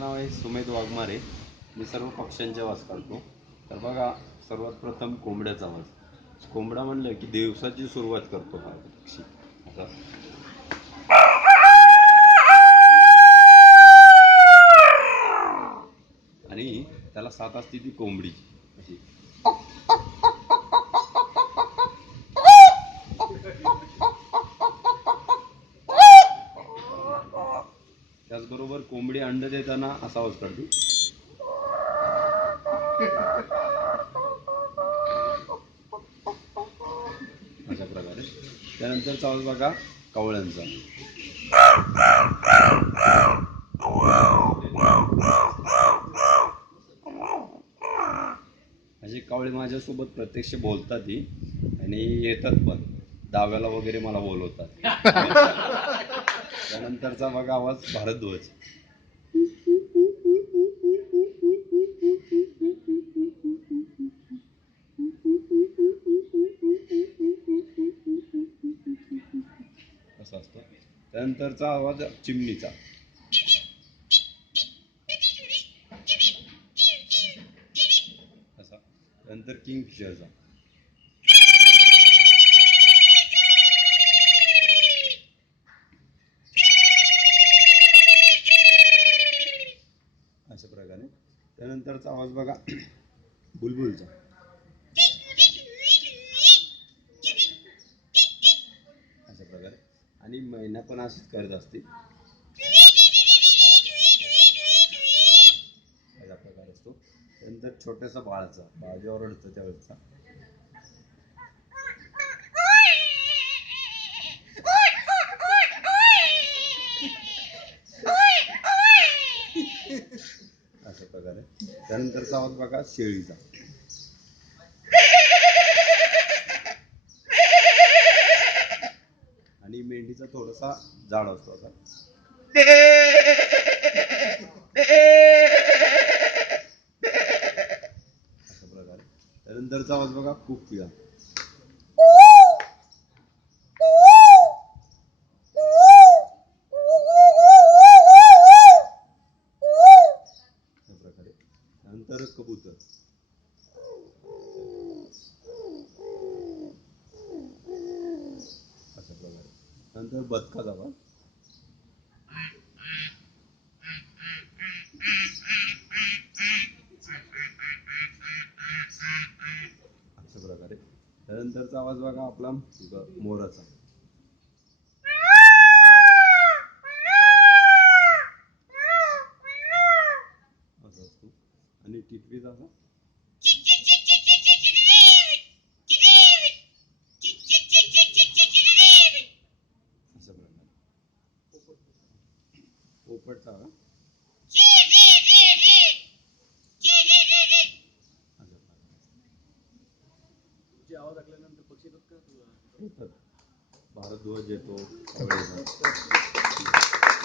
नाव आहे सुमेध वाघमारे. मी सर्व पक्ष्यांचे आवाज काढतो. तर बघा, सर्वात प्रथम कोंबड्याचा आवाज. कोंबडा म्हणलं की दिवसाची सुरुवात करतो हा पक्षी असा. आणि त्याला साथ असते ती कोंबडी अशी. त्याचबरोबर कोंबडी अंड देताना असा आवाज काढते. अशा प्रकारे. त्यानंतरचा आवाज बघा कावळ्यांचा. असे कावळे माझ्यासोबत प्रत्यक्ष बोलतातही आणि येतात पण दाव्याला वगैरे मला बोलवतात. त्यानंतरचा बघा आवाज भारद्वाज. असा असतो. त्यानंतरचा आवाज चिमणीचा. असा. त्यानंतर किंगफिशरचा. अशा प्रकारे. त्यानंतरचा आवाज बघा बुलबुलचा. अशा प्रकारे. आणि मैना पण अशीच करत असते. अशा प्रकारे असतो. त्यानंतर छोट्यासा बाळाचा, बाळ जेव्हा रडतं त्यावेळेचा. अशा प्रकारे. त्यानंतरचा आवाज बघा शेळीचा. आणि मेंढीचा थोडासा जाड असतो आता. अशा प्रकारे. त्यानंतरचा आवाज बघा कुक्कुया. अशा प्रकारे. त्यानंतर कबूतर. अशा प्रकारे. नंतर बदकाचा आवाज. अशा प्रकारे. त्यानंतरचा आवाज बघा आपला मोराचा. असा असतो. आणि टिटवीचा असा. अशा प्रकारे. पोपटचा अशा प्रकारे. आवाज ऐकल्यानंतर पक्षी येतात का? येतात. भारद्वाज येतो.